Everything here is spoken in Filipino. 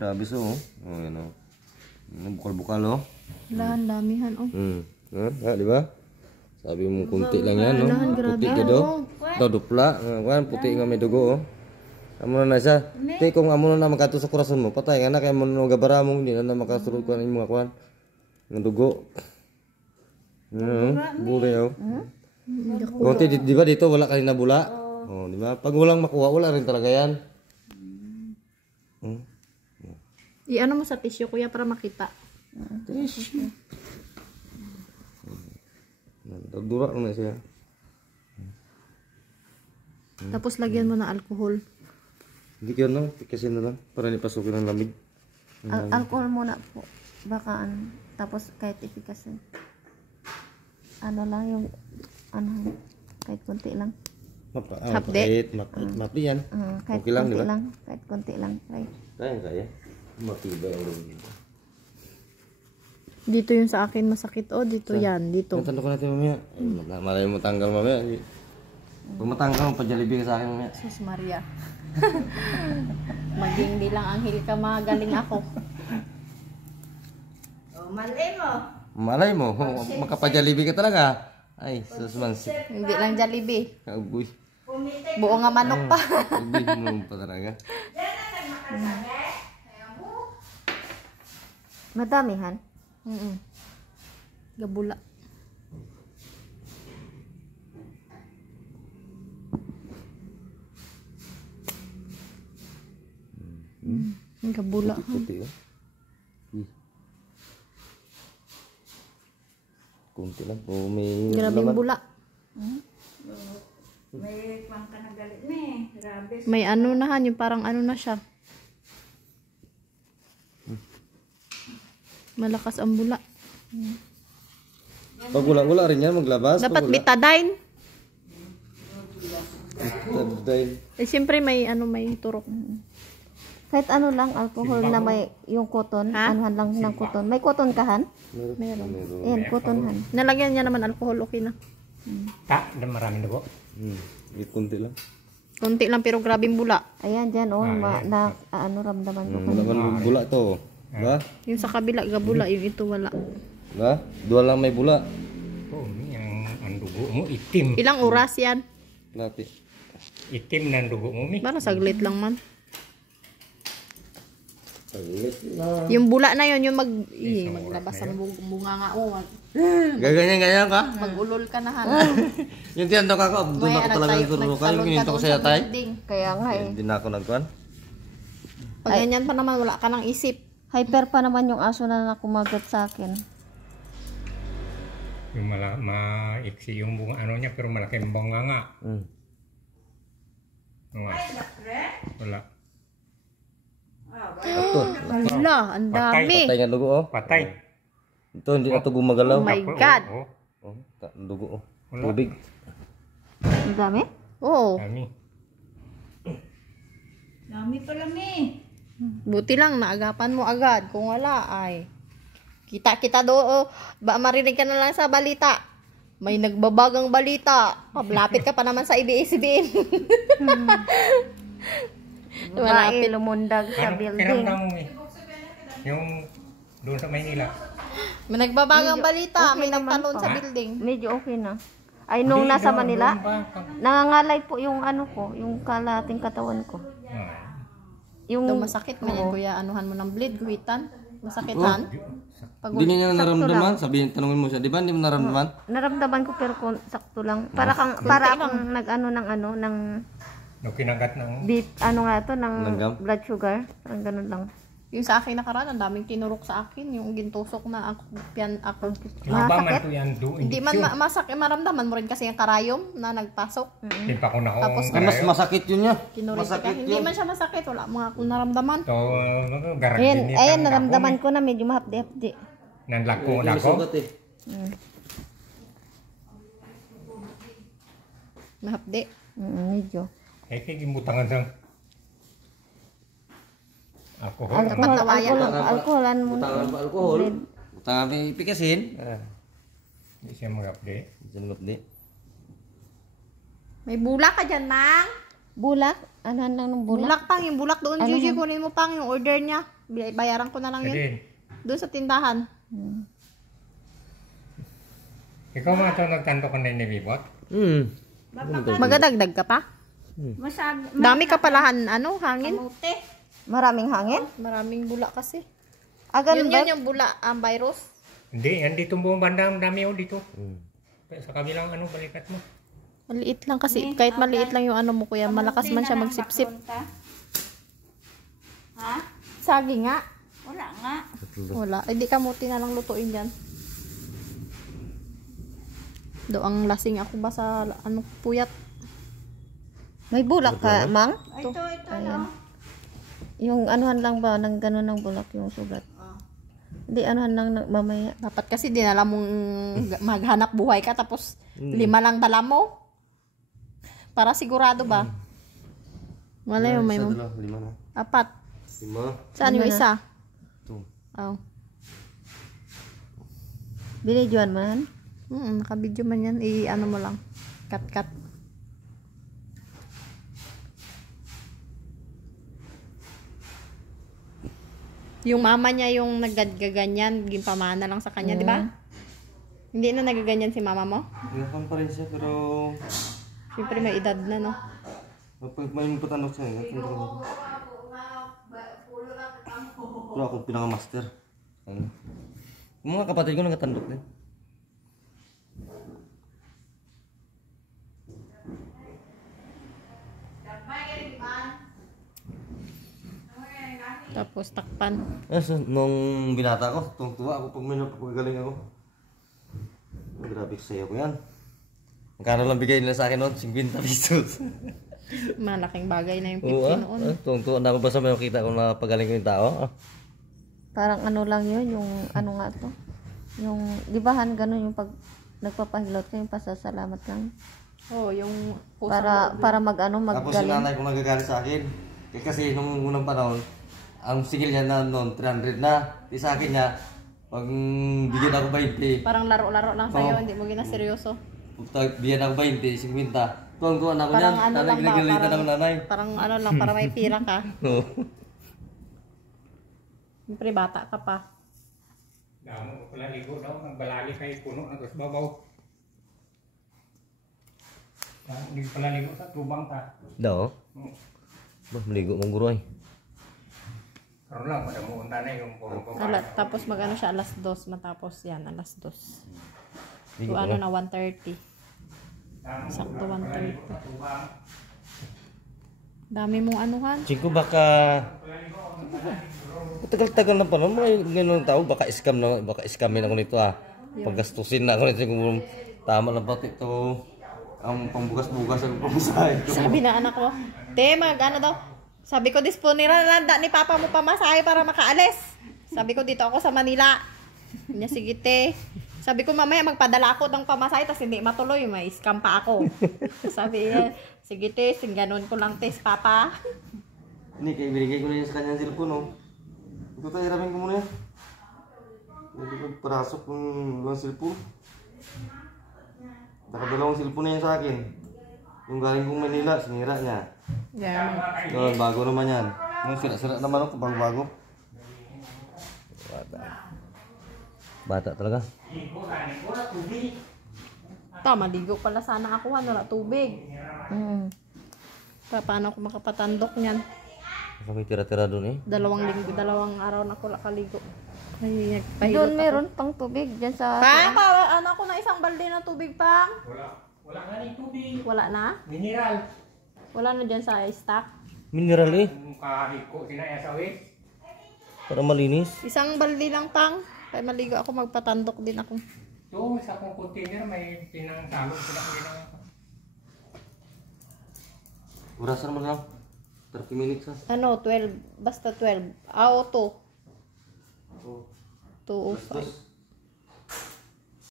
Rabis oh. Oh, yan oh. Bukal-bukal oh. Lahan damihan oh. Di ba? Sabi mo kunti lang yan, no? Puti ka do. Daw dupla. Kan puti nga may dugo, oh. Amo na siya. Ti kung amo na makato sa kurason mo, patay nga na kay mo no gabara mo hindi na makasulod kan mga kuan. Ng dugo. Bule oh. Kunti di ba dito wala kanina bula? Oh, di ba? Pag walang makuha, wala rin talaga yan. I-ano mo sa tissue kuya para makita. Dura na siya. Tapos lagyan mo ng alcohol. Hindi ka no, tikasin na lang para nipasukin ng lamig. Alcohol muna po. Baka ano. Tapos kahit ipikasin. Ano lang yung ano kahit konti lang. Hapde. Mapi yan. Kahit Okay lang, konti di ba? lang. Kahit konti lang. Try. Kaya. Matibay ang ulo dito. Dito yung sa akin masakit oh, dito yan, dito. Tanto ko natin mamaya. Malay mo tanggal mamaya. Pag matanggal mo, pa-Jollibee ka sa akin mamaya. Sus Maria. Maging bilang anghel ka, magaling ako. Oh, malay mo. Malay mo, makapa-Jollibee ka talaga. Ay, sus man. Hindi lang Jollibee. Kaguy. Buo nga manok pa. Kaguy mo pa talaga. Madamihan. Gabula. Gabula. Puti oh. Kunti lang. Oh, may Grabing bula. May pang ka nagalit na eh. Grabe. May ano na han, yung parang ano na siya. Malakas ang bula. Pag wala rin yan, maglabas. Dapat betadine. Betadine. Eh siyempre may ano, may turok. Kahit ano lang, alcohol na may yung cotton. Anuhan lang ng cotton. May cotton kahan? Meron. Ayan, cotton han. Nalagyan niya naman alcohol, okay na. Na maraming dugo. Kunti lang. Konti lang pero grabing bula. Ayan, dyan, oh. Ano, ramdaman ko. Wala man bula to. Ba? Yung sa kabila, gabula. Yung ito, wala. Ba? Dua lang may bula. Oh, yung ang dugo mo itim. Ilang oras yan? Lati. Itim na ang dugo mo mi. Para saglit lang man. Saglit lang. Yung bula na yun, yung maglabas ng bunga nga. Oh, Gaganyan ka? mag-ulol ka na han. Yung tinanong ako, doon ako talaga nagturo ka. Yung ginito ko sa'yo tay. Kaya nga eh. Hindi na ako nagkuhan. Pag ganyan pa naman, wala ka ng isip. Hyper pa naman yung aso na kumagat sa akin. Yung maiksi yung bunga ano niya pero malaki ang bunga nga. Wala. Ito. Wala, ang dami. Patay nga dugo oh. Patay. Ito hindi na ito gumagalaw. Oh my God. Oh, dugo oh. Wala. Tubig. Ang dami? Oo. Dami. Dami pala mi. Buti lang, naagapan mo agad. Kung wala, ay. Kita do, ba marinig ka na lang sa balita. May nagbabagang balita. Pablapit ka pa naman sa ABS-CBN. Babae lumundag sa building. Kiramdam mo mi? Yung doon sa Maynila. May nagbabagang balita. May naman nagtalon po. sa building. Medyo okay na. Ay, nung nasa Manila, nangangalay po yung ano ko, yung kalating katawan ko. Yung Ito masakit man yan, kuya. Anuhan mo ng bleed, guhitan. Masakitan. Hindi niya naramdaman. Sabihin, tanungin mo siya. Di ba hindi mo naramdaman? naramdaman ko pero sakto lang. Para akong nag-ano ng ano, ng No kinagat ng ano nga to, ng Langgam? blood sugar. Parang ganun lang. Yung sa akin nakaraan, ang daming tinurok sa akin. Yung gintusok na ako, ako. Iba man to yan do. Hindi man maramdaman mo rin kasi yung karayom na nagpasok. Hindi pa ko na Tapos, Mas masakit yun niya. Kinurit ka. Masakit Hindi yun. man siya masakit. Wala mga akong naramdaman. to garantini. Ayan, naramdaman ko na medyo mahapdi-hapdi. Nanlako Hindi na ko. sugat eh. Mahapdi. Medyo. Eh kay gimutangan sang alcohol. Alcoholan mo. Butangan pa alkohol. Butangan pa ipikasin. Hindi siya mag-update. Diyan magdi. May bula ka dyan, Mang. Bulak? Anahan lang ng bulak? Bulak pang, yung bulak doon, Ano Gigi, yun? kunin mo pang yung order niya. Bayaran ko na lang yun. Pwede. Doon sa tindahan. Ikaw mga ito nagtanto ka na inibibot? Magadagdag ka pa? Masag... Dami ka palahan, ano, hangin? Kamote. Maraming hangin? Maraming bulak kasi. Ganun ba? Yun yung bulak, ang virus. Hindi, yan dito buong banda, ang dami dito. Sa kabilang balikat mo. Maliit lang kasi, kahit maliit lang yung ano mo kuya, malakas man siya magsipsip. Ha? Sagi nga. Wala nga. Wala. Hindi kamuti na lang lutuin dyan. Do ang lasing ako ba sa ano puyat. May bulak ka, Mang? Ito, no? Yung anuhan lang ba, ng gano'n ng bulak yung sugat? Hindi, anuhan lang mamaya. Dapat kasi dinala mong maghanap buhay ka tapos 5 lang dala mo. Para sigurado ba? Wala yung may mo. 5 na. 4. 5. Saan yung isa? Ito. Oh. Binidyoan man? Nakabidyo man yan. I-ano mo lang. Cut. Yung mama niya yung naggaganyan, gimpamana lang sa kanya, di ba? Hindi na nagaganyan si mama mo? Ngayon pa rin siya, pero... Siyempre may edad na, no? Pag may patanok siya, pero ako pinaka-master. Yung mga kapatid ko nagkatandok din. Tapos takpan. So, nung binata ko, tuwa ako pag may napagaling ako. Grabe sa'yo ko yan. Magkano lang bigay nila sa akin noon? 50 pesos. Malaking bagay na yung 50 Oo, noon. tuwang-tuwa na ako basta may makita kung napagaling ko yung tao. Parang ano lang yun, yung ano nga to. Yung, di ba han, ganun yung pag nagpapahilot ka, yung pasasalamat lang. Oh, yung Para mag-ano, Tapos yung mag-galing. nanay ko nagagalit sa akin. Kasi nung unang panahon, ang sigil niya na noon, 300 na. Di sa akin niya, pag bigyan ako 20, parang laro-laro lang sa'yo, Oo. hindi mo ginaseryoso. bigyan ako 20, 50. Tuwang-tuwa na ako Parang niyan. ano Nanay, lang ba, ginagalitan ako nanay. parang ano lang, para may pira ka. Oo. Siyempre bata ka pa. Damo ko pala ligo daw, nagbalali kay puno ng babaw. Hindi pala ligo sa tubang ka. Daw? Bah, maligo mong guro ay. Karoon lang, madamuunta na yung puro Tapos magano siya alas 2, matapos yan, alas 2. Ligo So pa ano ba? na, 1:30. Sakto 1:30. Dami mong anuhan. Chico, baka... Tagal-tagal na pa naman. May ganun tao. Baka scamin ako nito Paggastusin na ako nito. Kung tama lang pati ito. Ang pangbugas-bugas ang pamasahe ko. Sabi na anak ko, te, ano daw? Sabi ko, disponera landa ni papa mo pamasahe para makaalis. Sabi ko, dito ako sa Manila. Niya, sige te. Sabi ko, mamaya magpadala ako ng pamasahe, tapos hindi matuloy, may scam pa ako. Sabi niya, sige te, ganon ko lang te, papa. Hindi, kaya binigay ko na yun sa kanyang cellphone, Ito tayo, iramin ko muna yan. Hindi ko parasok yung dalawang cellphone. Nakadalawang cellphone na yan sa akin. Yung galing kong Manila, sinira niya. Yan. Yun, bago naman yan. Yung sira-sira naman ako, bago-bago. Bata talaga. Tama, ligo pala sana ako, wala tubig. Paano ako makapatandok niyan? Kami tira-tira doon 2 araw na ako nakaligo. Ay, nagpahilot Doon ako. meron pang tubig dyan sa... Pang, ano ako na isang balde ng tubig, Pang? Wala nga rin tubig. Wala na? Mineral. Wala na dyan sa stock? Mineral Yung kahiko, sinaya sa wis. para malinis. Isang balde lang, Pang. Kaya maligo ako, magpatandok din ako. Ito, sa kong container, may pinangsalog sila pinang... Orasan naman lang. 30 minutes Ano, 12. Basta 12. Ah, 2. Oh. 2:05.